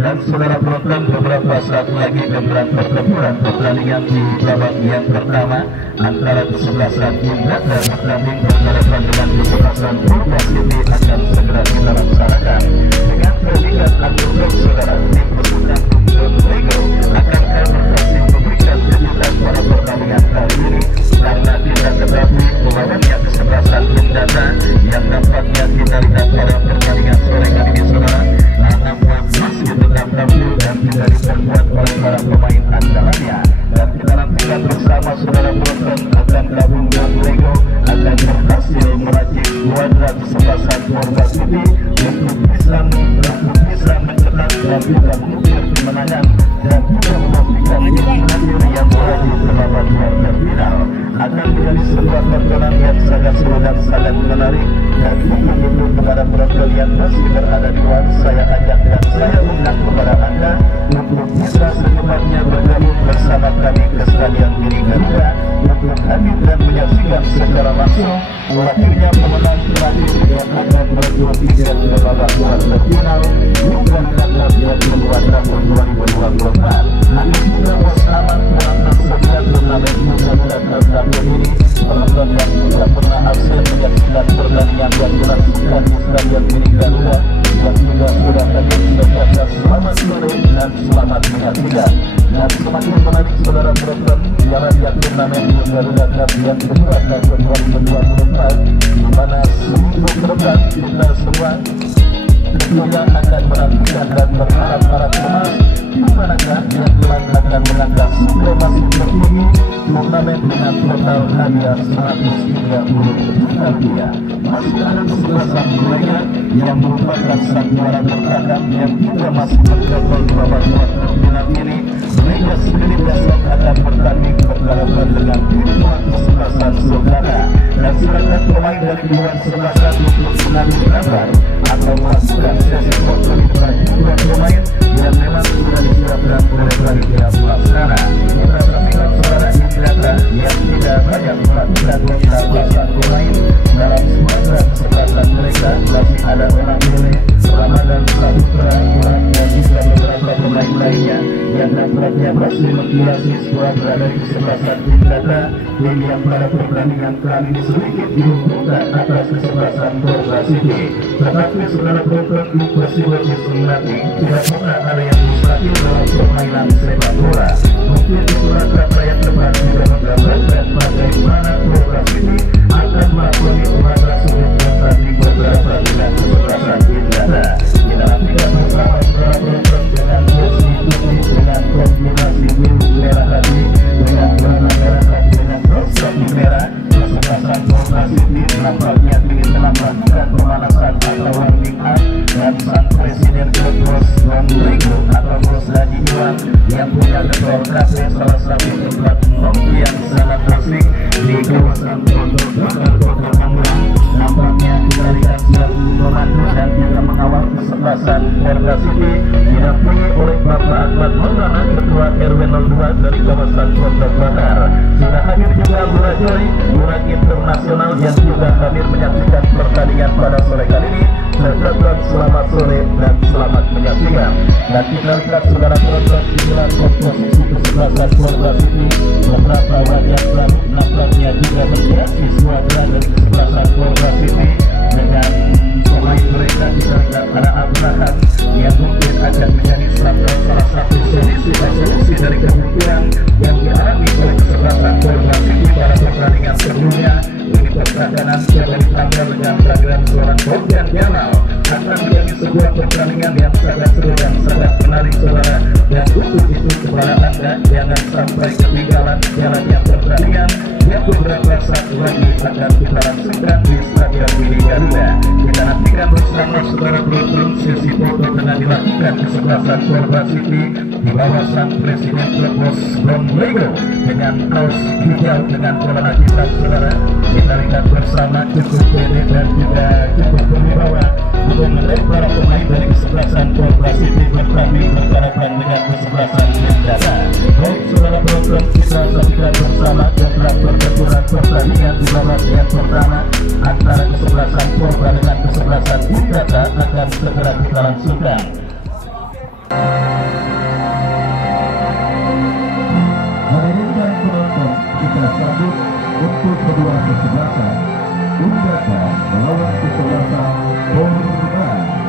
Dan saudara penonton, beberapa saat lagi gemilang pertandingan di babak yang pertama antara kesebelasan Indra dan bertanding berhadapan dengan kesebelasan Purba City akan segera kita laksanakan dengan predikat underdog. Saudara, tim pesukan Don Lego akan berhasil memberikan kejutan pada pertandingan kali ini karena tidak tetapi melawannya kesebelasan Indra yang dampaknya kita lihat pada pertandingan sore kali ini. Saudara, namun masih tetap tampil dan tidak diperkuat oleh para pemain andalannya, dan kita nantikan bersama saudara penonton akan gabung Don Lego akan berhasil meracik kuadrat kesebelasan Purba City untuk bisa mencetak dan juga mengukir kemenangan dan juga memastikan hadir yang berada ke babak kuarter final. Akan menjadi sebuah tontonan yang sangat seru dan sangat menarik, dan untuk kepada penonton yang masih berada di luar, saya ajak dan saya undang kepada Anda untuk bisa secepatnya bergabung bersama kami ke Stadion Giri Garuda untuk hadir dan menyaksikan secara langsung berakhirnya pemenang terakhir yang akan berjuang ke babak kuarter final Liga Garuda Piala tahun 2024. Nanti juga bersama pelatnas sekian turnamen Liga Garuda ini, penonton yang tidak pernah absen menyaksikan pertandingan yang dilangsungkan di Stadion Giri Garuda yang juga sudah hadir berkata selamat sore dan selamat menyaksikan. Dan semakin menarik saudara penonton, Piala turnamen Garuda Cup yang kedua tahun 2024, di mana seminggu ke depan kita semua tentunya akan menantikan dan berharap cemas di manakah yang akan mengangkat supremasi tertinggi turnamen dengan total hadiah 130 juta rupiah. Masih ada kesebelasan mereka yang merupakan sang juara bertahan yang juga masih mencapai babak kuarter final ini. Mereka sendiri besok akan bertanding berhadapan dengan tim kesebelasan saudara, dan silakan pemain dari luar kesebelasan untuk mengambil gambar atau melakukan sesi foto di dua pemain yang memang sudah disiapkan oleh panitia pelaksana. Kita saksikan saudara Indra yang tidak banyak melakukan beberapa pemain dalam skuadron kesebelasan mereka. Masih ada orang Bule, Ramadan Saputra, dan juga beberapa pemain lainnya yang nampaknya masih menghiasi skuadron dari kesebelasan Indra. Tim yang pada pertandingan kali ini sedikit diunggulkan atas kesebelasan Purba City. Tetapi saudara penonton, Persibo Ismati tidak pernah ada yang mustahil dalam permainan sepak bola. Mungkin di surat kata yang tepat juga menggambarkan bagaimana Purba City akan melakoni upacara sulit bertanding beberapa dengan kesebelasan Indra. Kita nantikan bersama saudara penonton dengan versi putih dengan kombinasi biru merah hati dengan warna merah hati dengan rosati merah. Kesebelasan Purba City nampaknya ingin melakukan pemanasan atau warming up, dan sang presiden klub Bos Don Lego atau Bos Haji Iwan yang punya gedor kafe salah satu tempat nongki yang sangat asik di kawasan Pondok Bakar Kota Tangerang, nampaknya kita lihat siap memandu dan juga mengawal kesebelasan Purba City didampingi oleh Bapak Ahmad Maulana, Ketua RW 02 dari kawasan Pondok Bakar. Sudah hadir juga Lurah Joy, Lurah Internasional yang juga hadir menyaksikan pertandingan pada sore kali ini. Selamat selamat sore dan selamat menyaksikan. Dan kita lihat saudara penonton, inilah komposisi kesebelasan Purba City. Beberapa wajah baru nampaknya juga menghiasi skuadron dari kesebelasan Purba City dengan pemain mereka. Kita lihat ada Abraham yang mungkin akan menjadi salah satu solusi dari kemungkinan yang dialami oleh kesebelasan Purba City pada pertandingan sebelumnya. Ini pertandingan yang ditambah dengan kehadiran seorang Bojan Jalal akan menjadi sebuah pertandingan yang sangat seru dan sangat menarik saudara. Dan untuk itu kepada Anda jangan sampai ketinggalan jalannya pertandingan yang beberapa saat lagi akan kita langsungkan di Stadion Giri Garuda. Kita nantikan bersama saudara penonton sesi foto tengah dilakukan kesebelasan Purba City di bawah sang presiden klub Bos Don Lego dengan kaos hijau dengan celana hitam saudara. Kita lihat bersama cukup pede dan juga cukup berwibawa untuk melihat para pemain dari kesebelasan Purba City bertanding berhadapan dengan kesebelasan Indra. Baik saudara penonton, kita saksikan bersama dan pertempuran pertandingan di babak yang pertama antara kesebelasan Purba dengan kesebelasan Indra akan segera kita langsungkan. Hadirin dan penonton, kita sambut untuk kedua kesebelasan Undata melawan kesebelasan Portugal.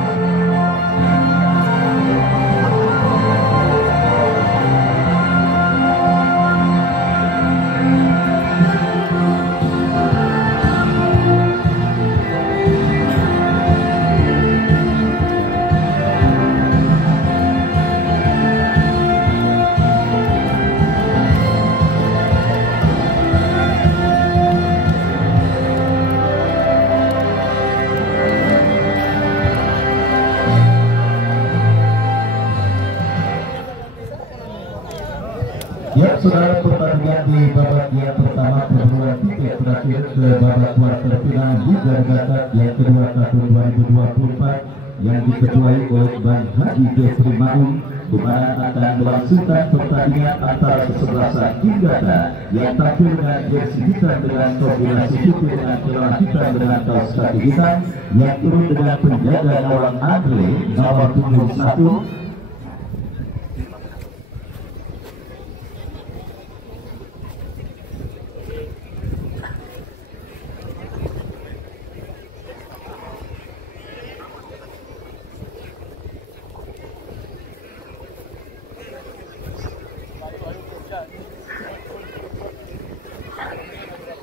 Ya, saudara, pertandingan di babak yang pertama perburuan tiket terakhir ke babak kuarter final Liga Gatat yang kedua tahun 2024 yang diketuai oleh Bang Haji Jeffrey Maung, di mana akan berlangsungkan pertandingan antara kesebelasan Indata yang tampil dengan jersey hitam dengan kombinasi putih dengan celana hitam dengan kaos kaki hitam yang turun dengan penjaga gawang Andre nomor punggung 1.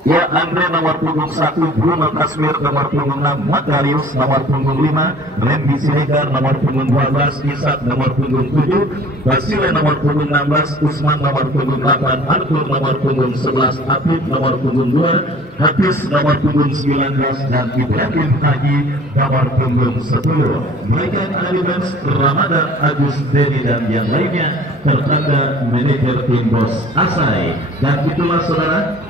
Ya, Andre nomor punggung 1, Bruno Kasmir nomor punggung 6, Makarius nomor punggung 5, Rembi Siregar nomor punggung 12, Isak nomor punggung 7, Basile nomor punggung 16, Usman nomor punggung 8, Arthur nomor punggung 11, Afif nomor punggung 2, Hafiz nomor punggung 19, dan Ibrahim Haji nomor punggung 10. Mereka Alibens, Ramadan, Agus, Dedi, dan yang lainnya tertanda manajer tim Bos Asai. Dan itulah saudara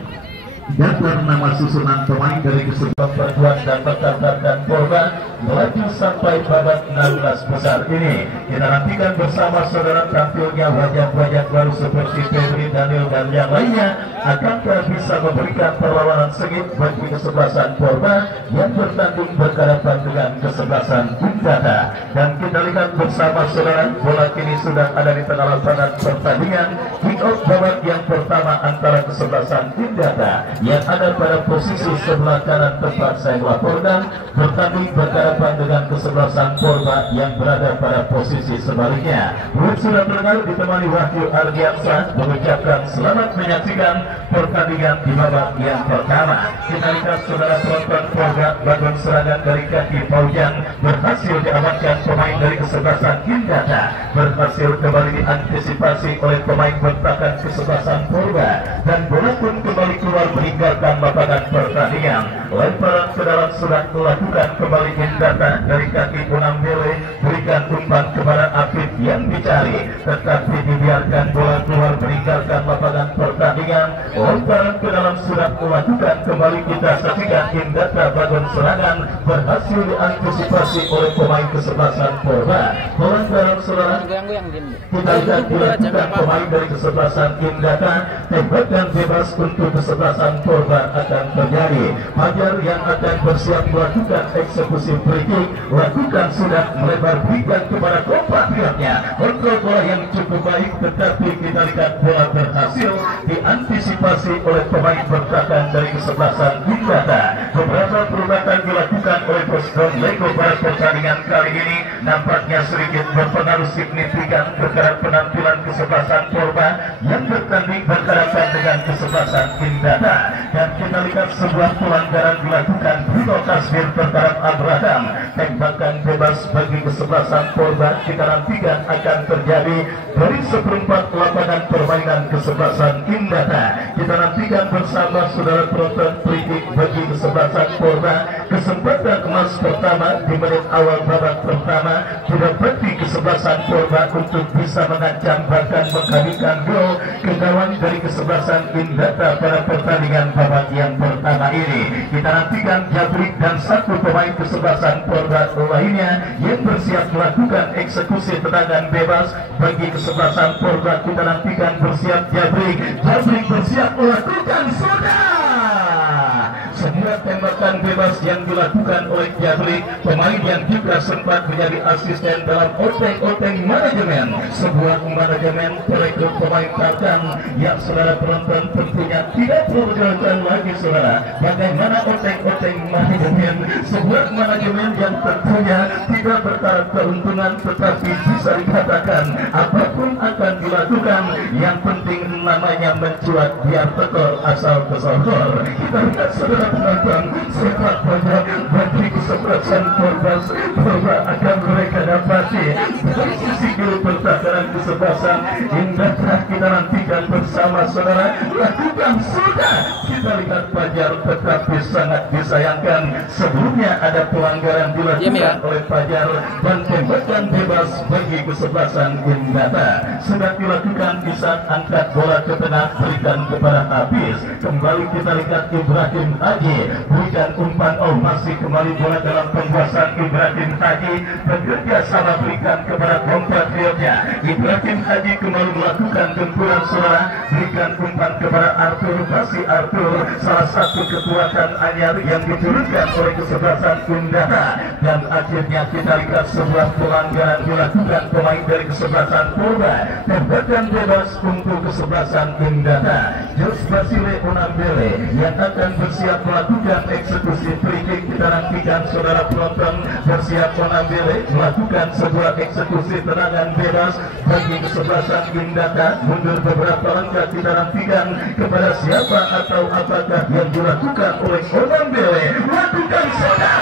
daftar nama susunan pemain dari kesebelasan Perjuangan dan Pertandar dan Polda melaju sampai babak 16 besar ini. Kita nantikan bersama saudara tampilnya wajah-wajah baru seperti Febri, Daniel, dan yang lainnya. Akankah bisa memberikan perlawanan sengit bagi kesebelasan Polda yang bertanding berhadapan dengan kesebelasan Indata? Dan kita lihat bersama saudara, bola kini sudah ada di tengah lapangan pertandingan. Kick off babak yang pertama antara kesebelasan Indata yang ada pada posisi sebelah kanan tempat saya melaporkan bertanding berhadapan dengan kesebelasan Polda yang berada pada posisi sebaliknya. Sudah terdengar ditemani Wahyu Ardiansa mengucapkan selamat menyaksikan pertandingan di babak yang pertama. Kita lihat saudara penonton, Polda bangun serangan dari kaki Paujan berhasil diamankan pemain dari kesebelasan Indata, berhasil kembali diantisipasi oleh pemain bertahan kesebelasan Polda, dan bola pun kembali keluar meninggalkan lapangan pertandingan. Lemparan ke dalam sudah dilakukan kembali Indata dari kaki Unambele, berikan umpan kepada Afif yang dicari, tetapi dibiarkan bola keluar meninggalkan lapangan pertandingan. Lemparan ke dalam sudah dilakukan kembali, kita saksikan Indata bangun serangan berhasil diantisipasi oleh pemain kesebelasan Polda. Bola dalam saudara kita lihat dilakukan pemain dari kesebelasan Indata, tembakan bebas untuk kesebelasan Polda akan terjadi. Fajar yang akan bersiap melakukan eksekusi free kick, lakukan sudah melebar berikan kepada kompatriotnya. Kontrol bola yang cukup baik, tetapi kita lihat bola berhasil diantisipasi oleh pemain bertahan dari kesebelasan Indata. Beberapa perubahan dilakukan oleh Bos Don Lego pada pertandingan kali ini nampaknya sedikit berpengaruh signifikan terhadap penampilan kesebelasan Polda yang bertanding berhadapan dengan kesebelasan Indata. Dan kita lihat sebuah pelanggaran dilakukan Bruno Kasmir terhadap Abraham. Tembakan bebas bagi kesebelasan Polda kita nantikan akan terjadi dari seperempat lapangan permainan kesebelasan Indata. Kita nantikan bersama saudara penonton free kick bagi kesebelasan Polda. Kesempatan emas pertama di menit awal babak pertama didapati kesebelasan Polda untuk bisa mengancam bahkan menghadirkan gol ke gawang dari kesebelasan Indata pada pertandingan babak yang pertama ini. Kita nantikan Jabrik dan satu pemain kesebelasan Polda lainnya yang bersiap melakukan eksekusi tendangan bebas bagi kesebelasan Polda. Kita nantikan bersiap Jabrik bersiap melakukan sebuah tembakan bebas yang dilakukan oleh Jabri, pemain yang juga sempat menjadi asisten dalam oteng-oteng manajemen, sebuah manajemen perekrut pemain tarkam yang saudara penonton tentunya tidak perlu menjelaskan lagi saudara bagaimana oteng-oteng manajemen, sebuah manajemen yang tentunya tidak bertaraf keuntungan tetapi bisa dikatakan apapun akan dilakukan, yang penting namanya mencuat biar tekor asal kesokor. Kita lihat saudara penonton sepak bola bagi kesebelasan Purba akan mereka dapati dari sisi gol pertahanan kesebelasan hingga kita nantikan bersama saudara. Lakukan sudah kita lihat Fajar, tetapi sangat disayangkan sebelumnya ada pelanggaran dilakukan oleh Fajar dan tembakan bebas bagi kesebelasan Indata sudah dilakukan di saat angkat bola ke tengah berikan kepada Habis. Kembali kita lihat Ibrahim Haji berikan umpan, masih kembali bola dalam penguasaan Ibrahim Haji, bekerja sama berikan kepada compatriotnya. Ibrahim Haji kembali melakukan gempuran saudara, berikan umpan kepada Arthur, masih Arthur salah satu kekuatan anyar yang diturunkan oleh kesebelasan Indata, dan akhirnya kita lihat sebuah pelanggaran dilakukan pemain dari kesebelasan Purba, tembakan bebas untuk kesebelasan Indata. Jos Basile Unambele yang akan bersiap melakukan eksekusi free kick. Kita nantikan saudara penonton bersiap Unambele melakukan sebuah eksekusi tendangan bebas bagi kesebelasan Indata. Mundur beberapa langkah kita nantikan kepada siapa atau apakah yang dilakukan oleh Unambele. Lakukan saudara.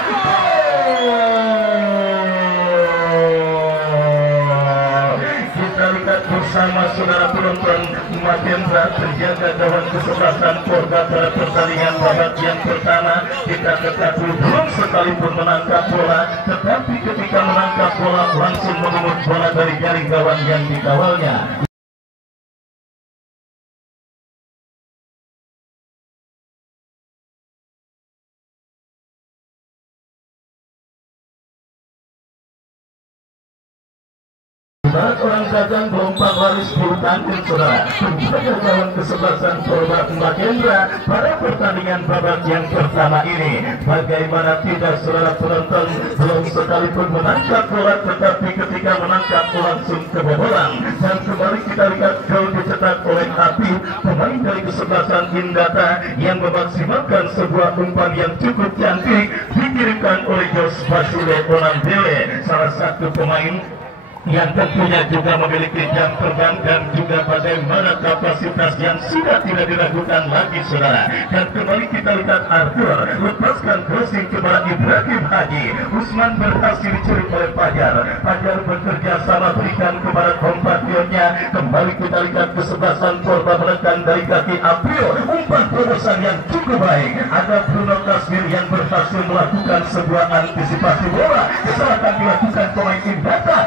Bersama saudara penonton, Mahendra terjaga gawang kesebelasan Purba pada pertandingan babak yang pertama. Kita ketahui belum sekalipun menangkap bola, tetapi ketika menangkap bola langsung menumut bola dari jaring gawang yang dikawalnya. Saat orang dagang gelombang waris bulu tangkis saudara, penjaga gawang kesebelasan Purba Mahendra pada pertandingan babak yang pertama ini. Bagaimana tidak saudara penonton, belum sekalipun menangkap bola, tetapi ketika menangkap langsung kebobolan. Dan kembali kita lihat gol dicetak oleh Api, pemain dari kesebelasan Indata yang memaksimalkan sebuah umpan yang cukup cantik dikirimkan oleh Jos Basile Onambele, salah satu pemain yang tentunya juga memiliki jam terbang dan juga bagaimana kapasitas yang sudah tidak diragukan lagi saudara. Dan kembali kita lihat Arthur lepaskan crossing kepada Ibrahim Haji. Usman berhasil dicuri oleh Fajar. Fajar bekerja sama berikan kepada compatriotnya. Kembali kita lihat kesebelasan Purba menekan dari kaki April, umpan terobosan yang cukup baik. Ada Bruno Kasmir yang berhasil melakukan sebuah antisipasi bola. Kesalahan dilakukan pemain Indata.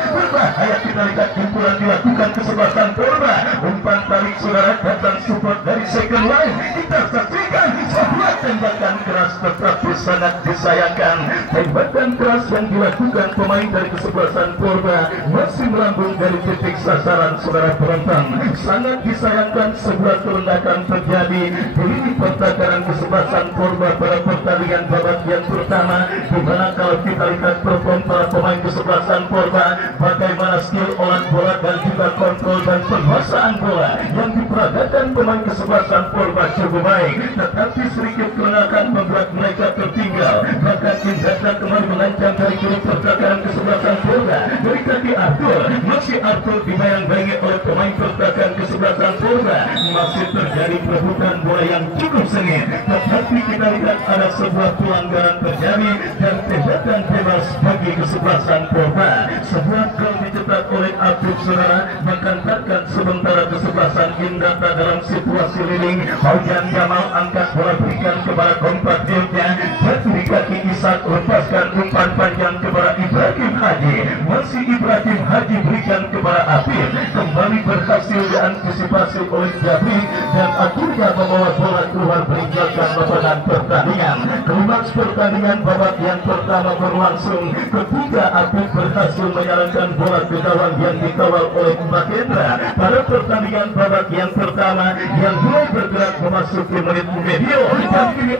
Ayat kita lihat kumpulan dilakukan kesebelasan Purba. Umpan tarik saudara datang support dari second line. Kita saksikan sebuah tembakan keras tetapi sangat disayangkan. Tembakan keras yang dilakukan pemain dari kesebelasan Purba masih melambung dari titik sasaran saudara penonton. Sangat disayangkan sebuah kerendahan terjadi di lini pertahanan kesebelasan Purba pada pertandingan babak yang pertama, di mana kalau kita lihat perform para pemain kesebelasan Purba, bagaimana skill olah bola dan juga kontrol dan penguasaan bola yang diperagakan pemain kesebelasan Purba cukup baik, tetapi sedikit kelengahan membuat mereka tertinggal. Bahkan Indata kembali mengancam dari kiri pertahanan kesebelasan Purba dari kaki Arthur, masih Arthur dibayang-bayangi oleh pemain pertahanan kesebelasan Purba. Masih terjadi perebutan bola yang cukup sengit, tetapi kita lihat ada sebuah pelanggaran terjadi dan tembakan bebas bagi kesebelasan Purba. Sebuah gol dicetak oleh Abdul saudara mengantarkan sementara kesebelasan Indata dalam situasi leading. Hujan Jamal angkat bola berikan kepada compatriotnya, jatuh di kaki Ishak, lepaskan umpan panjang kepada Ibrahim Haji. Masih Ibrahim Haji berikan kepada Afif, kembali berhasil diantisipasi oleh Jabri dan akhirnya membawa bola keluar meninggalkan lapangan pertandingan. Keluar pertandingan babak yang pertama berlangsung ketika Apit berhasil menyalurkan bola ke gawang yang dikawal oleh Mahendra. Pada pertandingan babak yang pertama yang mulai bergerak memasuki menit medio, dan kini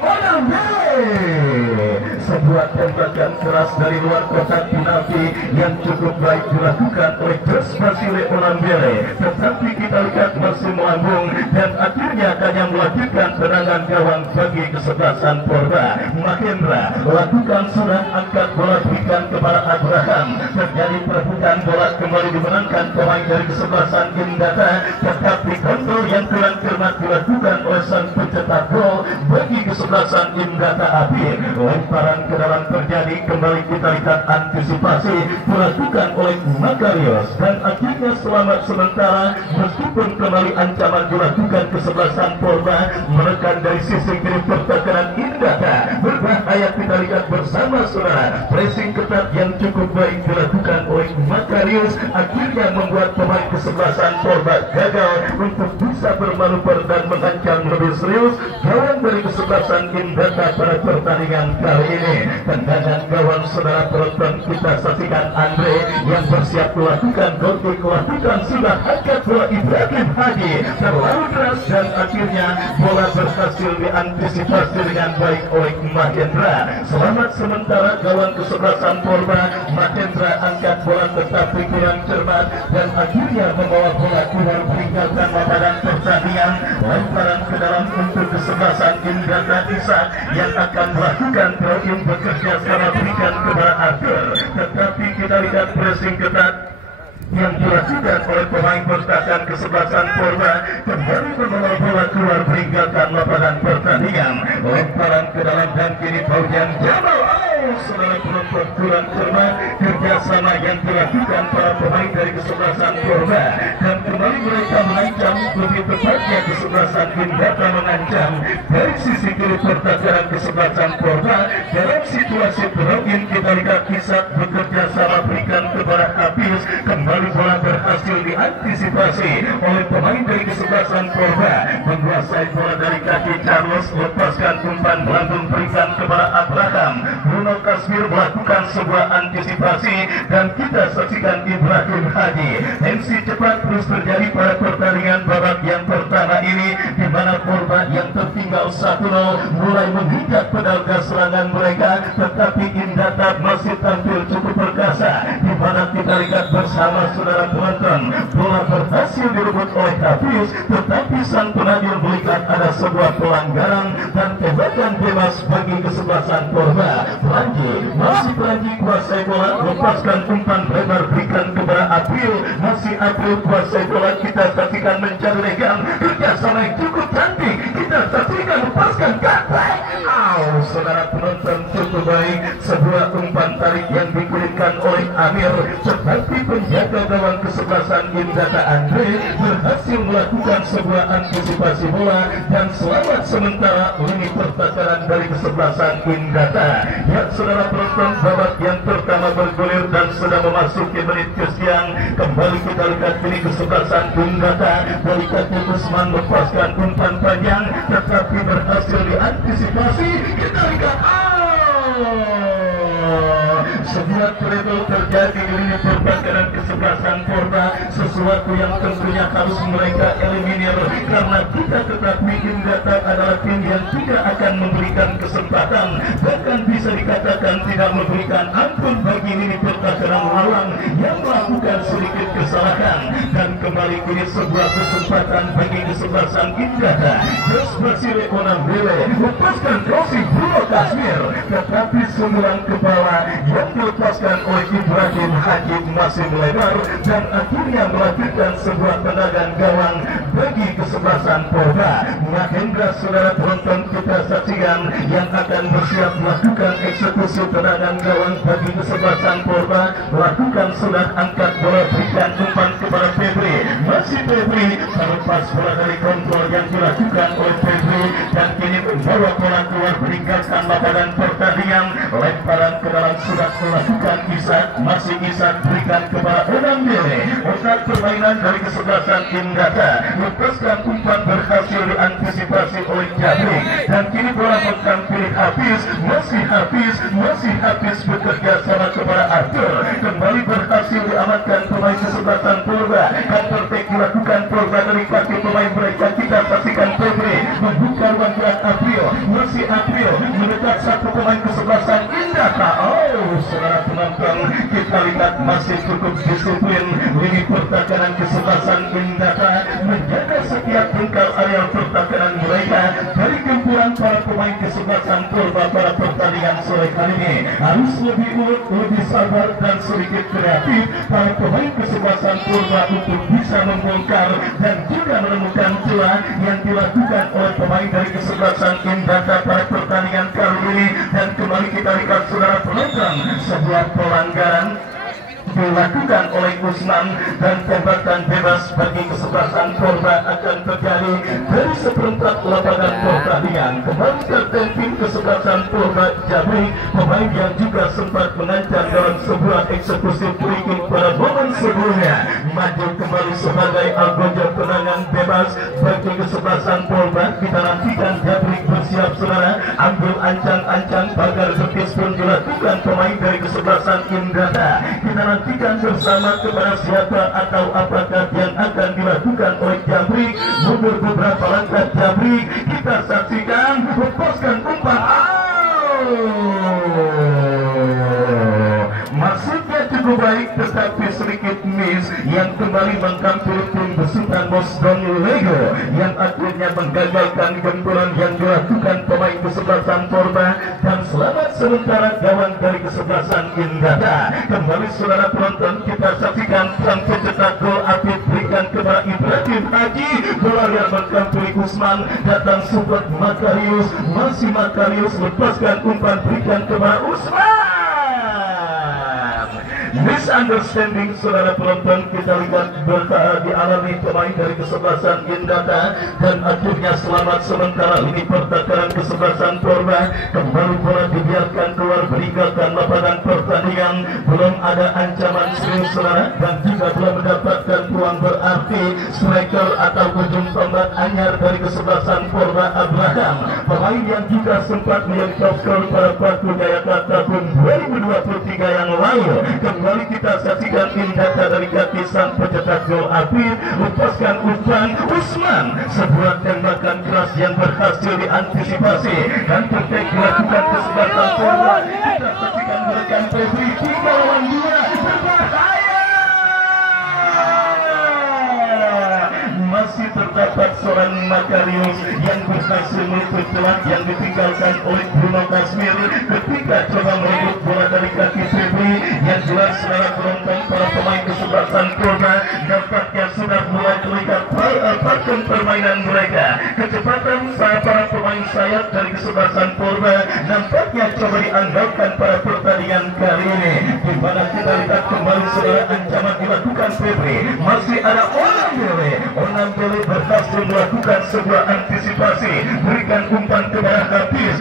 sebuah tembakan keras dari luar kotak penalti yang cukup baik dilakukan oleh Jos Basile Olambele, tetapi kita lihat masih melambung dan akhirnya hanya melanjutkan tendangan gawang bagi kesebelasan Porba. Mahendra lakukan serang, angkat bola berikan kepada Abraham, terjadi perebutan bola kembali dimenangkan pemain dari kesebelasan Indata, tetapi kontrol yang kurang cermat dilakukan oleh sang pencetak gol bagi kesebelasan Indata Apir. Lemparan ke dalam terjadi, kembali kita lihat antisipasi dilakukan oleh Makarios dan akhirnya selamat sementara meskipun kembali ancaman dilakukan kesebelasan Porba menekan dari sisi kiri pertahanan Indata. Berbahaya kita lihat bersama saudara, pressing ketat yang cukup baik dilakukan oleh Makarios akhirnya membuat pemain kesebelasan Porba gagal untuk bisa bermanuver dan mengancam lebih serius gawang dari kesebelasan Indata pada pertandingan kali ini. Tendangan gawang saudara penonton kita saksikan Andre yang bersiap melakukan goal-kick, melakukan sudah angkat bola Ibrahim Haji terlalu deras dan akhirnya bola berhasil diantisipasi dengan baik oleh Mahendra. Selamat sementara gawang kesebelasan Porba. Mahendra angkat bola tetapi kurang cermat dan akhirnya membawa bola keluar meninggalkan lapangan pertandingan. Lemparan ke dalam untuk kesebelasan Indra Isa yang akan melakukan throw-in bekerja sama berikan kepada Arthur, tetapi kita lihat pressing ketat yang dilakukan oleh pemain pertahanan kesebelasan Porba kembali membawa bola keluar meninggalkan lapangan pertandingan. Lemparan ke dalam dan kini Fauzan Jamal. Saudara penonton kurang cermat kerjasama yang dilakukan para pemain dari kesebelasan Porba dan kembali mereka mengancam, lebih tepatnya kesebelasan Indata mengancam dari sisi kiri pertahanan kesebelasan Porba. Dalam situasi throw-in kita lihat Isak bekerja sama berikan kepada Apis, kembali bola berhasil diantisipasi oleh pemain dari kesebelasan Porba, menguasai bola dari kaki Carlos, lepaskan umpan melambung berikan kepada Abraham. Bruno Kasmir melakukan sebuah antisipasi dan kita saksikan Ibrahim Haji. Tensi cepat terus terjadi pada pertandingan babak yang pertama ini, di mana Porba yang tertinggal 1-0 mulai menginjak pedal gas serangan mereka, tetapi Indata masih tampil cukup perkasa, di mana kita lihat bersama saudara penonton bola berhasil direbut oleh Hafiz, tetapi sang penadil melihat ada sebuah pelanggaran dan tembakan bebas bagi kesebelasan Porba. Masih Pelangi kuasai bola, lepaskan umpan lebar berikan kepada April, masih April kuasai bola, kita saksikan mencari legang kerjasama yang cukup cantik, kita saksikan lepaskan katak. Saudara penonton cukup baik, sebuah umpan tarik yang dikirimkan oleh Amir, tetapi penjaga gawang kesebelasan Indata Andre berhasil melakukan sebuah antisipasi bola dan selamat sementara lini pertahanan dari kesebelasan Indata. Ya saudara penonton, babak yang pertama bergulir dan sudah memasuki menit kesian. Kembali kita lihat ini kesebelasan Indata dari kaki Usman lepaskan umpan panjang tetapi berhasil diantisipasi. Kita lihat sebuah treble terjadi di lini pertahanan kesebelasan Porba, sesuatu yang tentunya harus mereka eliminir karena kita ketahui Indata adalah tim yang tidak akan memberikan kesempatan, bahkan bisa dikatakan tidak memberikan ampun bagi lini pertahanan lawan yang melakukan sedikit kesalahan. Dan kembali ini sebuah kesempatan bagi kesebelasan Indata. Jos Basile Olambele lepaskan crossing Bruno Kasmir, tetapi sembilan ke bawah yang dilepaskan oleh Ibrahim Haji masih melebar dan akhirnya melakukan sebuah tendangan gawang bagi kesebelasan Porba. Mahendra saudara penonton kita saksikan yang akan bersiap melakukan eksekusi tendangan gawang bagi kesebelasan Porba, melakukan sudah angkat bola berikan umpan kepada Febri, masih Febri selepas bola dari kontrol yang dilakukan oleh Febri dan kini membawa bola keluar meninggalkan lapangan pertandingan. Lemparan ke dalam sudah melakukan Isak, masih Isak berikan kepada Onam Dele. Otak permainan dari kesebelasan Indata lepaskan umpan berhasil diantisipasi oleh Jabri dan kini bola bukan pilih Hafiz, masih Hafiz bekerja sama kepada Arthur. Kembali berhasil diamankan pemain kesebelasan Purba. Counter attack dilakukan Purba dari kaki pemain mereka. Kita saksikan Febri membuka ruang gerak April, masih April mendekat satu pemain kesebelasan Indata. Oh, saudara penonton, kita lihat masih cukup disiplin lini pertahanan kesebelasan Indata menjaga setiap bengkal area pertahanan mereka dari gempuran para pemain kesebelasan Purba pada pertandingan sore kali ini. Harus lebih ulet, lebih sabar dan sedikit kreatif para pemain kesebelasan Purba untuk bisa membongkar dan juga menemukan celah yang dilakukan oleh pemain dari kesebelasan Indata pada pertandingan kali ini. Dan kembali kita lihat saudara penonton, sebuah pelanggaran dilakukan oleh Usman dan tembakan bebas bagi kesebelasan Purba akan terjadi dari seperempat lapangan pertandingan. Kembali kapten tim kesebelasan Purba Jabri, pemain yang juga sempat mengancam dalam sebuah eksekusi free kick pada momen sebelumnya, maju kembali sebagai algojo tendangan bebas bagi kesebelasan Purba. Kita nantikan Jabri bersiap saudara, ambil ancang-ancang pagar betis pun dilakukan pemain dari kesebelasan Indata. Kita nantikan bersama kepada siapa atau apakah yang akan dilakukan oleh Jabri. Mundur beberapa langkah Jabri, kita saksikan lepaskan umpan. Maksudnya cukup baik tetapi sedikit miss yang kembali mengkampur tim besutan Boston Lego yang akhirnya menggagalkan gempuran yang dilakukan pemain kesebelasan Purba dan selamat sementara gawang dari kesebelasan Indata. Kembali saudara penonton, kita saksikan sang pencetak gol Apit berikan kepada Ibrahim Haji, bola yang mengkampuri Usman, datang support Makarius, masih Makarius lepaskan umpan berikan kepada Usman. Misunderstanding saudara penonton, kita lihat dialami pemain dari kesebelasan Indata dan akhirnya selamat sementara lini pertahanan kesebelasan Purba. Kembali bola dibiarkan keluar meninggalkan lapangan pertandingan. Belum ada ancaman serius saudara dan juga belum mendapatkan peluang berarti. Striker atau ujung tombak anyar dari kesebelasan Purba Abraham, pemain yang juga sempat menjadi top scorer pada Batu Jayaka tahun 2023 yang lalu. Kembali kita saksikan Indata dari kaki sang pencetak gol Apir lepaskan umpan Usman, sebuah tembakan keras yang berhasil diantisipasi dan perfect dilakukan kesebelasan Purba. Kita saksikan berikan Febri 3 lawan 2 berbahaya. Masih terdapat seorang Makarius yang berhasil menutup celah yang ditinggalkan oleh Bruno Kasmir ketika coba merebut bola dari kaki Febri. Yang jelas saudara penonton, para pemain kesebelasan Purba nampaknya sudah mulai terlihat pakem permainan mereka. Kecepatan para pemain sayap dari kesebelasan Purba nampaknya coba diandalkan pada pertandingan kali ini, di mana kita lihat kembali saudara ancaman dilakukan Febri. Masih ada Onam Dele berhasil melakukan sebuah antisipasi, berikan umpan kepada Hafiz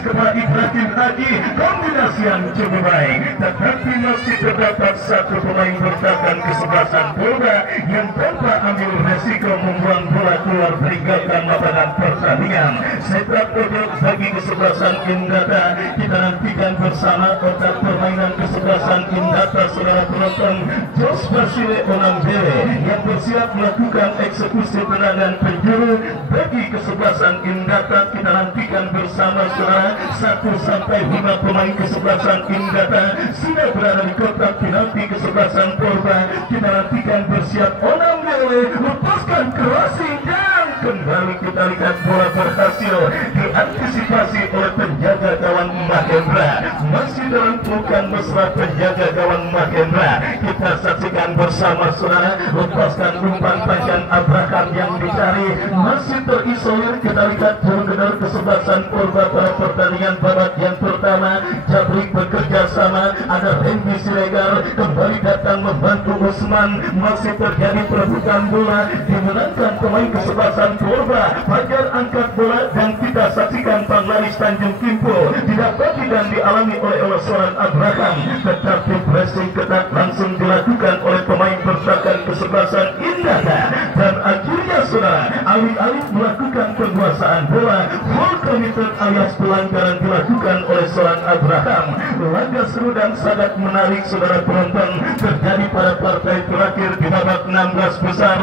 kepada Ibrahim Haji, kombinasi yang cukup baik, tetapi masih terdapat satu pemain bertahan kesebelasan Purba yang tanpa ambil resiko membuang bola keluar meninggalkan lapangan pertandingan. Sepak bola bagi kesebelasan Indata, kita nantikan bersama otak permainan kesebelasan Indata saudara penonton. Jos Basile Onam Dele yang bersiap melakukan eksekusi tendangan penjuru bagi kesebelasan Indata. Kita nantikan bersama saudara 1 sampai 5 pemain kesebelasan Indata sudah berada di kotak penalti kesebelasan Purba. Kita nantikan bersiap Onam Dele lepaskan crossing dan kembali kita lihat bola berhasil diantisipasi oleh penjaga gawang Mahendra. Masih dalam pelukan mesra penjaga gawang Bang Mahendra. Kita saksikan bersama saudara, lepaskan umpan panjang Abraham yang dicari masih terisolir. Kita lihat gedor kesebelasan Purba pada pertandingan babak yang pertama. Jabrik bekerja sama, ada Randy Siregar kembali datang membantu Usman. Masih terjadi perebutan bola, dimenangkan pemain kesebelasan Purba. Fajar angkat bola dan kita saksikan penglaris Tanjung Kimpo didapati dan dialami oleh seorang Abraham, tetapi pressing ketat langsung dilakukan oleh pemain bertahan kesebelasan Indata, dan akhirnya saudara, alih-alih melakukan penguasaan bola, full committed alias pelanggaran dilakukan oleh seorang Abraham. Laga seru dan sangat menarik saudara penonton terjadi pada partai terakhir di babak 16 besar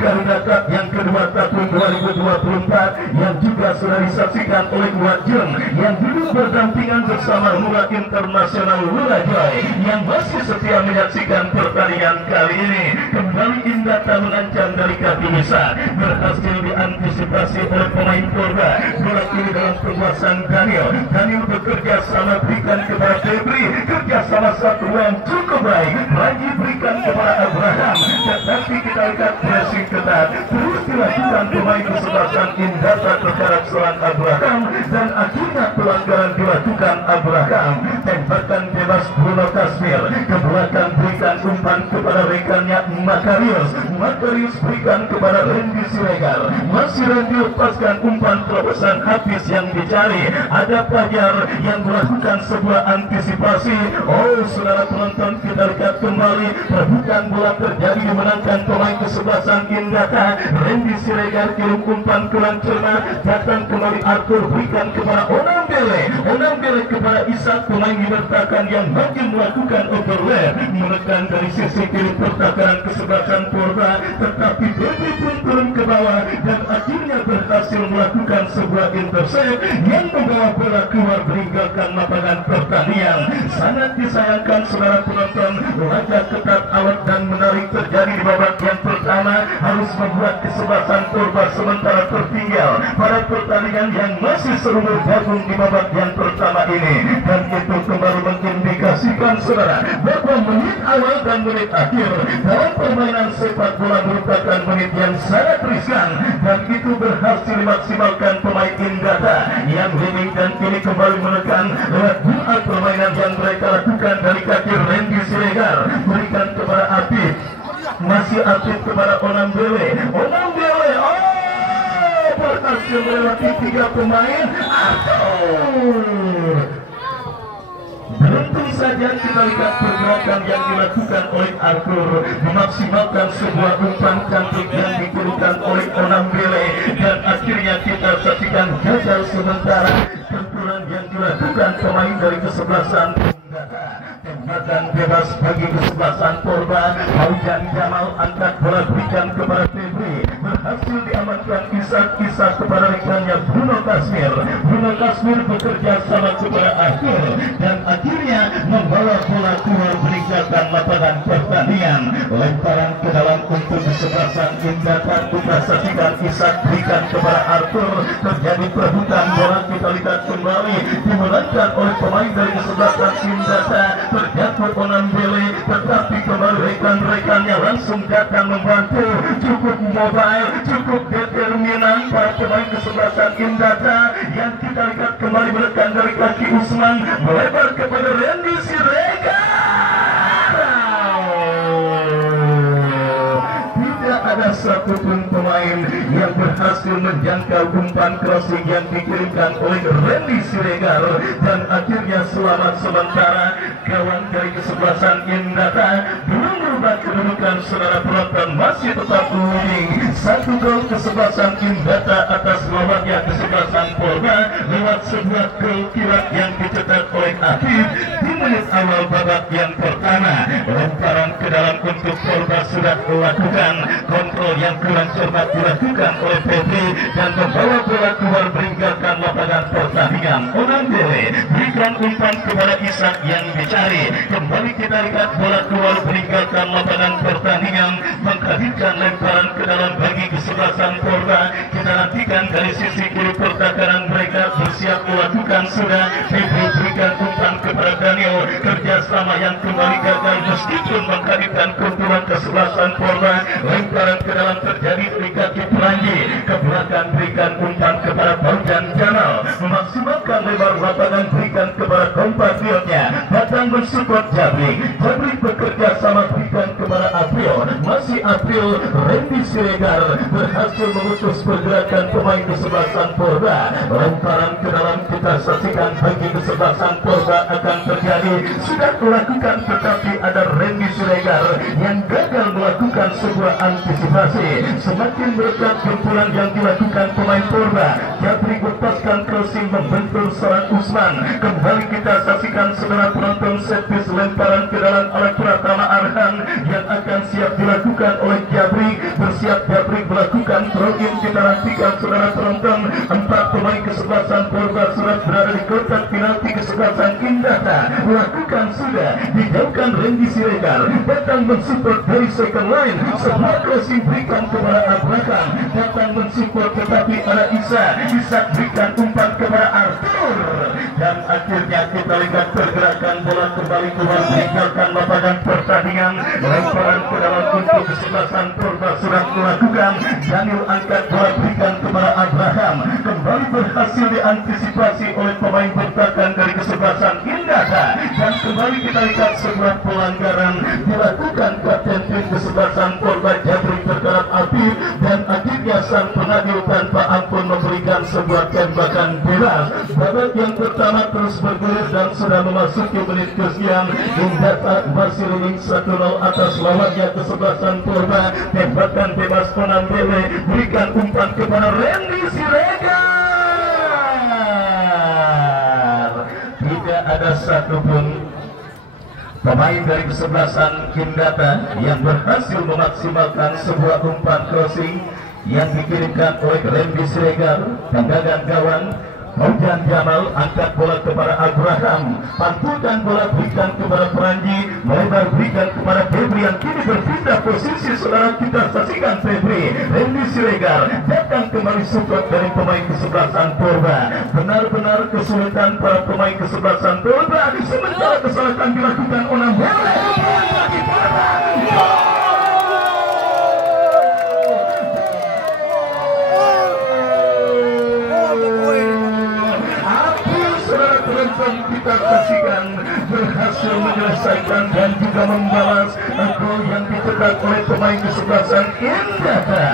Garuda Cup yang kedua tahun 2024 yang juga sudah disaksikan oleh Wajun yang dulu berdampingan bersama Lura Internasional Lura Joy yang masih setia menyaksikan pertandingan kali ini. Kembali Indata mengancam dari kaki besar, berhasil diantisipasi oleh pemain Purba. Bola ini dalam penguasaan Daniel bekerja sama berikan kepada Febri, kerjasama satu yang cukup baik lagi berikan kepada Abraham, tetapi kita lihat pressing ketat terus dilakukan pemain kesebelasan Indata terhadap seorang Abraham, dan akhirnya pelanggaran dilakukan Abraham. Tembakan bebas Bruno Kasmir ke belakang, berikan umpan kepada rekannya Makarius berikan kepada Randy Siregar, masih Randy lepaskan umpan terobosan habis yang dicari. Ada Fajar yang melakukan sebuah antisipasi. Oh saudara penonton, kita lihat kembali perebutan bola terjadi, dimenangkan pemain kesebelasan Indata. Randy Siregar kirim umpan kurang cermat, datang kembali Arthur berikan kepada Onam Bele kepada Isak, pemain dibertakan yang maju melakukan overlap menekan dari sisi kiri pertahanan kesebelasan Purba, tetapi Devi pun turun ke bawah dan akhirnya berhasil melakukan sebuah intercept yang membawa bola keluar meninggalkan lapangan pertandingan. Sangat disayangkan saudara penonton, laga ketat awet dan menarik terjadi di babak yang pertama harus membuat kesebelasan Purba sementara tertinggal pada pertandingan yang masih seru bergabung di babak yang pertama ini, dan itu kembali mengindikasikan saudara bahwa menit awal dan menit akhir dalam permainan sepak bola merupakan menit yang sangat riskan, dan itu berhasil dimaksimalkan pemain Indata yang leading, dan kini kembali menekan lewat dua permainan yang mereka lakukan dari kaki Randy Siregar berikan kepada Apip, masih Apip kepada Onam Bele, berhasil melewati tiga pemain. Beruntung saja kita lihat pergerakan yang dilakukan oleh Arthur memaksimalkan sebuah umpan cantik yang diberikan oleh Onam Bele, dan akhirnya kita saksikan gagal sementara benturan yang dilakukan pemain dari kesebelasan Indata. Tembakan bebas bagi kesebelasan Purba. Fauzan Jamal angkat bola berikan kepada Febri, berhasil diamankan Isak kepada rekannya Bruno Kasmir bekerja sama kepada Arthur, dan akhirnya membawa bola keluar meninggalkan lapangan pertandingan. Lemparan ke dalam untuk kesebelasan Indata, kita saksikan Isak berikan kepada Arthur, terjadi perebutan bola. Kita lihat kembali dimenangkan oleh pemain dari kesebelasan Indata, terjatuh Onam Bele, tetapi kembali rekan-rekannya langsung datang membantu. Cukup mobile, cukup determinan para pemain kesebelasan Indata yang kita lihat kembali menekan dari kaki Usman melebar kepada Randy Siregar. Ada satupun pemain yang berhasil menjangkau umpan crossing yang dikirimkan oleh Randy Siregar, dan akhirnya selamat sementara kawan dari kesebelasan Indata. Belum berubah kedudukan saudara penonton, masih tetap leading. Satu gol kesebelasan Indata atas lawannya kesebelasan Purba lewat sebuah gol kilat yang dicetak oleh Afif di menit awal babak yang pertama. Lemparan ke dalam untuk Purba sudah dilakukan, kontrol yang kurang cermat dilakukan oleh Febri dan membawa bola keluar meninggalkan lapangan pertandingan. Onam Bele berikan umpan kepada Isak yang dicari. Kembali kita lihat bola keluar meninggalkan lapangan pertandingan, menghadirkan lemparan ke dalam bagi kesebelasan Purba. Kita nantikan dari sisi kiri pertahanan mereka bersiap melakukan sudah. Febri berikan umpan kepada Daniel, kerjasama yang kembali gagal meskipun menghadirkan keuntungan kesebelasan Polda. Lemparan ke dalam terjadi negatif Peranji, ke belakang berikan umpan kepada Paujan Jamal, memaksimalkan lebar lapangan berikan kepada kompatriotnya, datang mensupport Jabrik bekerja sama berikan kepada April, masih April. Randy Siregar berhasil memutus pergerakan pemain kesebelasan Polda. Lemparan ke dalam kita saksikan bagi kesebelasan Polda akan terjadi, sudah melakukan tetapi ada Randy Siregar yang gagal melakukan sebuah antisipasi. Semakin berdekat benturan yang dilakukan pemain Polda. Jabrik lepaskan crossing membentur seorang Usman. Kembali kita saksikan saudara penonton set-piece lemparan ke dalam oleh Pratama Arhan yang akan siap dilakukan oleh Jabrik. Bersiap Jabrik melakukan throw-in. Kita nantikan saudara penonton, 4 pemain kesebelasan Polda sudah berada di kotak penalti kesebelasan Indata. Lakukan sudah dijauhkan Randy Siregar, datang mensupport dari second line. Sebuah crossing berikan kepada Abraham, datang mensupport tetapi ada Isa berikan umpan kepada Arthur, dan akhirnya kita lihat pergerakan bola kembali keluar meninggalkan lapangan pertandingan. Lemparan ke dalam untuk kesebelasan Polda sudah melakukan. Daniel angkat bola berikan kepada Abraham, kembali berhasil diantisipasi oleh pemain bertahan dari kesebelasan Indata, dan kembali kita lihat sebuah pelanggaran dilakukan kapten tim kesebelasan Polda Jabrik terhadap Apip, dan akhirnya sang pengadil tanpa ampun memberikan sebuah tembakan bebas. Babak yang pertama terus bergulir dan sudah memasuki menit ke-9. Indata masih leading 1-0 atas lawannya kesebelasan Polda. Tembakan bebas Onambele berikan umpan kepada Randy Siregar. Tidak ada satupun pemain dari kesebelasan Indata yang berhasil memaksimalkan sebuah umpan crossing yang dikirimkan oleh Randy Siregar. Tendangan gawang Paujan Jamal angkat bola kepada Abraham, pantulkan bola berikan kepada Peranji, melebar berikan kepada Febri yang kini berpindah posisi. Saudara kita saksikan Febri, Randy Siregar datang kembali support dari pemain kesebelasan Polda. Benar-benar kesulitan para pemain kesebelasan Polda, sementara kesalahan dilakukan Onam bagi Polda. Kita saksikan berhasil menyelesaikan dan juga membalas gol yang dicetak oleh pemain kesebelasan Indata.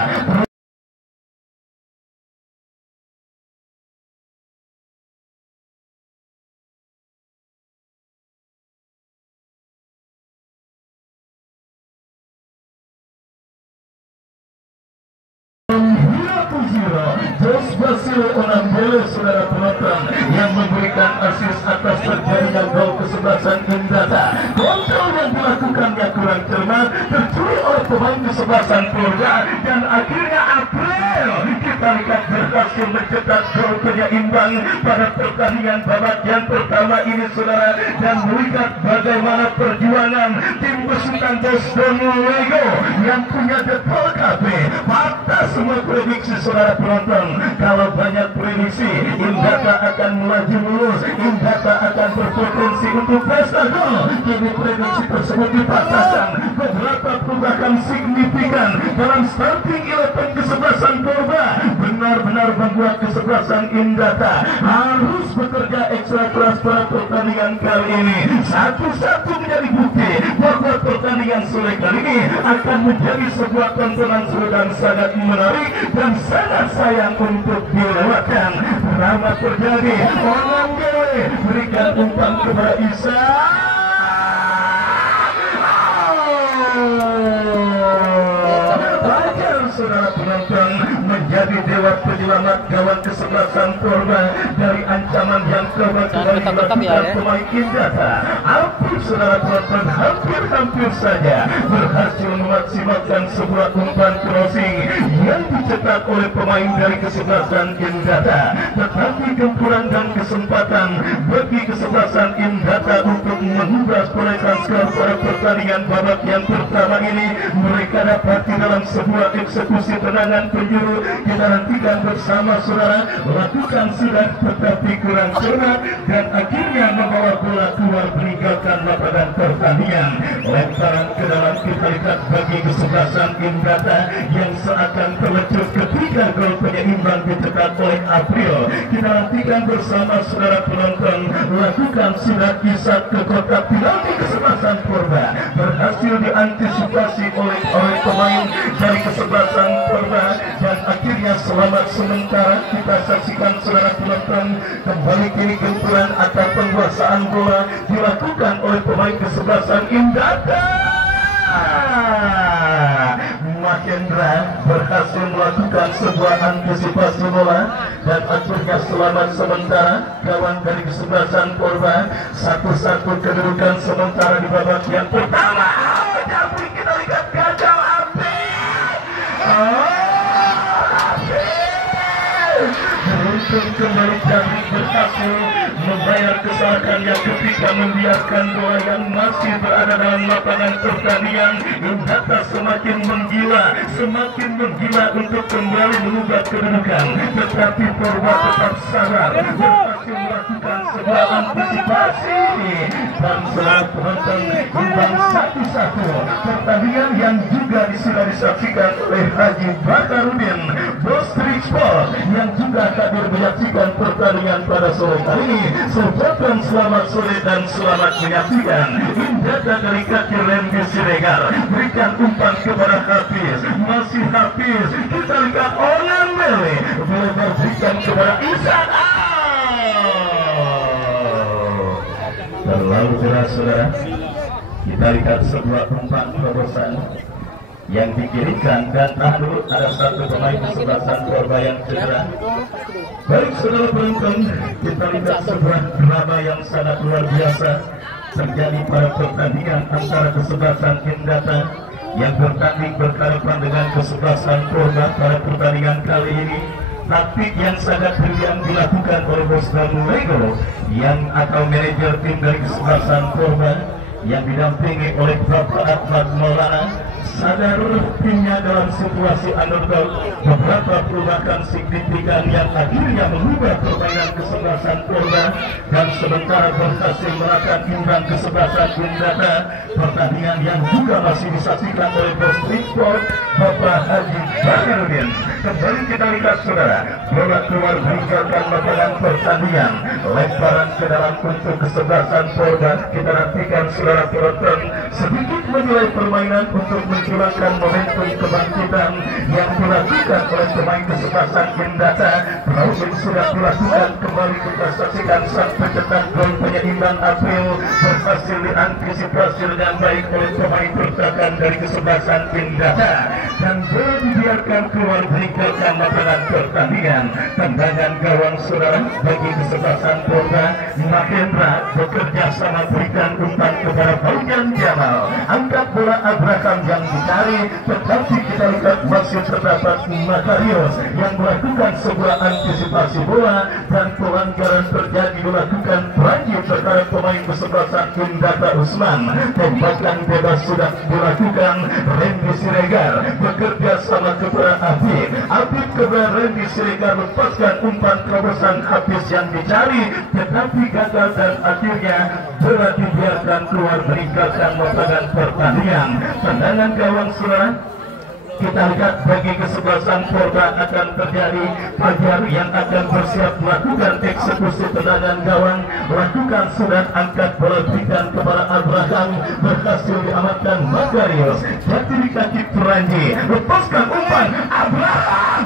Jos Basile Onambele saudara penonton yang memberikan asis atas terjadinya gol kesebelasan Indata. Kontrol yang dilakukannya kurang cermat, tercuri oleh pemain kesebelasan Polda, dan akhirnya April kita lihat berhasil mencetak gol penyeimbang pada pertandingan babak yang pertama ini saudara, dan melihat bagaimana perjuangan tim besutan Boston Lego yang punya detail KB. Mata semua prediksi saudara penonton, kalau banyak prediksi Indata akan melaju mulus, Indata akan berpotensi untuk pesta gol. Kini prediksi tersebut dipatahkan. Beberapa perubahan signifikan dalam starting 11 kesebelasan Polda benar-benar membuat kesebelasan Indata harus bekerja ekstra keras pada pertandingan kali ini. Satu-satu menjadi bukti bahwa pertandingan sore kali ini akan menjadi sebuah tontonan seru dan sangat menarik dan sangat sayang untuk dilewatkan. Pertama terjadi Onambele berikan umpan kepada Isa. Saudara penonton menjadi dewa penyelamat gawang kesebelasan Polda dari ancaman yang kembali dilakukan pemain Indata. Hampir saudara penonton hampir saja berhasil memaksimalkan sebuah umpan crossing yang dicetak oleh pemain dari kesebelasan Indata, tetapi gempuran dan kesempatan bagi kesebelasan Indata untuk mengubah perolehan skor pada pertandingan babak yang pertama ini mereka dapati dalam sebuah eksekusi tendangan penjuru. Kita nantikan bersama saudara, lakukan sudah tetapi kurang cermat dan akhirnya membawa bola keluar meninggalkan lapangan pertandingan. Lemparan ke dalam kita lihat bagi kesebelasan Indata yang seakan terlecut ketika gol penyeimbang dicetak oleh April. Kita nantikan bersama saudara penonton, lakukan sudah kisah ke kotak penalti kesebelasan Purba berhasil diantisipasi oleh pemain dari kesebelasan Purba dan akhirnya selamat sementara. Kita saksikan saudara penonton kembali kini gempuran atau penguasaan bola dilakukan oleh pemain kesebelasan Indata. Mahendra berhasil melakukan sebuah antisipasi bola dan akhirnya selamat sementara kawan dari kesebelasan Purba. 1-1 kedudukan sementara di babak yang pertama. Tapi kita lihat gagal api. Beruntung kembali Jambi berhasil membayar kesalahannya ketika membiarkan bola yang masih berada dalam lapangan pertandingan. Indata semakin menggila untuk kembali mengubah kedudukan, tetapi Purba tetap sabar berhasil melakukan sebuah antisipasi dan selalu penonton imbang 1-1. Pertandingan yang juga sudah disaksikan oleh Haji Bakarudin Bos Sport yang juga hadir menyaksikan pertandingan pada sore hari ini. Ucapkan selamat sore dan selamat menyaksikan. Indata dari kaki Randy Siregar berikan umpan kepada Hafiz, masih Hafiz. Kita lihat Onan Mele boleh berikan kepada Isan. Terlalu jelas saudara. Kita lihat sebuah umpan terobosan yang dikirimkan dan tahu ada satu pemain kesebelasan Purba yang cedera. Baik saudara penonton, kita lihat sebuah drama yang sangat luar biasa terjadi pada pertandingan antara kesebelasan Indata yang bertanding berhadapan dengan kesebelasan Purba pada pertandingan kali ini. Taktik yang sangat brilian dilakukan oleh Bos Lego yang atau manajer tim dari kesebelasan Purba yang didampingi oleh Bapak Ahmad Maulana. Sadar timnya dalam situasi underdog, beberapa perubahan signifikan yang akhirnya mengubah permainan kesebelasan Purba dan sementara berhasil merakan imbang kesebelasan Indata. Pertandingan yang juga masih disaksikan oleh Bos Sport Bapak Haji Bakarudin. Kembali kita lihat saudara, bola keluar meninggalkan lapangan pertandingan. Lemparan ke dalam untuk kesebelasan Purba. Kita nantikan saudara penonton sedikit menilai permainan untuk menghilangkan momentum kebangkitan yang dilakukan oleh pemain kesebelasan Indata. Namun sudah dilakukan kembali kita saksikan sang pencetak gol penyeimbang April berhasil diantisipasi dengan baik oleh pemain pertahanan dari kesebelasan Indata dan bola dibiarkan keluar meninggalkan lapangan pertandingan. Tendangan gawang saudara bagi kesebelasan Purba. Mahendra bekerja sama berikan umpan kepada Baujan Jamal. Angkat bola Abraham yang dicari, tetapi kita lihat masih terdapat Makarios yang melakukan sebuah antisipasi bola dan pelanggaran terjadi dilakukan lanjut terhadap pemain kesebelasan Indata Usman. Tembakan bebas sudah dilakukan. Randy Siregar bekerja sama kepada Afif kepada Randy Siregar lepaskan umpan terobosan Hafiz yang dicari, tetapi gagal dan akhirnya bola dibiarkan keluar meninggalkan lapangan pertandingan. Tendangan gawang saudara. Kita lihat bagi kesebelasan Purba akan terjadi Fajar yang akan bersiap melakukan eksekusi tendangan gawang. Lakukan sudah, angkat bola berikan kepada Abraham, berhasil diamankan Makarios. Jatuh di kaki Peranji, lepaskan umpan Abraham.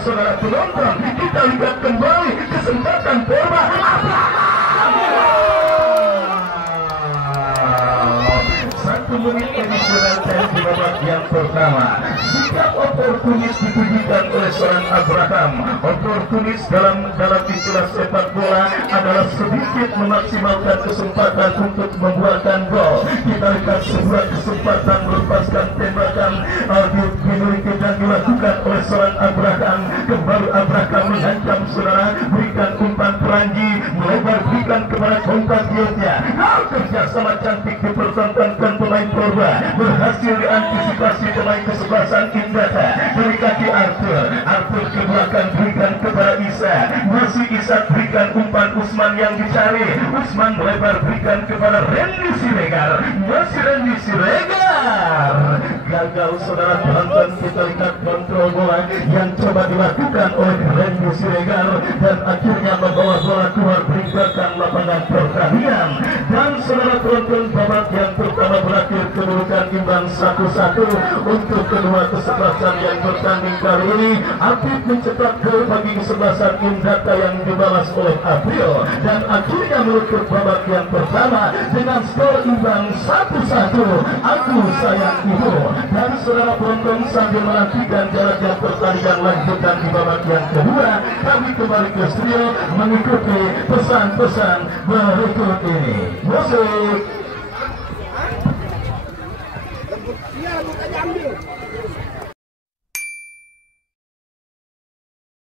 Saudara penonton, kita lihat kembali kesempatan Purba. Abraham 1 menit penyesuaian di babak yang pertama. Sikap oportunis ditujukan oleh seorang Abraham. Oportunis dalam istilah sepak bola adalah sedikit memaksimalkan kesempatan untuk membuahkan gol. Kita lihat sebuah kesempatan melepaskan tembakan dimiliki dan dilakukan oleh seorang pemain Purba berhasil diantisipasi pemain kesebelasan Indata dari kaki Arthur ke belakang berikan kepada Isa, masih Isa berikan umpan Usman yang dicari, Usman melebar berikan kepada Randy Siregar, masih Randy Siregar gagal. Saudara penonton, kita lihat kontrol bola yang coba dilakukan oleh Randy Siregar dan akhirnya membawa bola keluar meninggalkan lapangan pertandingan. Dan saudara penonton, babak yang pertama berakhir kedudukan imbang 1-1 untuk kedua kesebelasan yang bertanding kali ini. Apip mencetak gol bagi kesebelasan Indata yang dibalas oleh April dan akhirnya menutup babak yang pertama dengan skor imbang 1-1. Aku sayang ibu. Dan saudara penonton, sambil menantikan jalannya pertandingan lanjutan di babak yang kedua, kami kembali ke studio mengikuti pesan-pesan berikut ini. Musik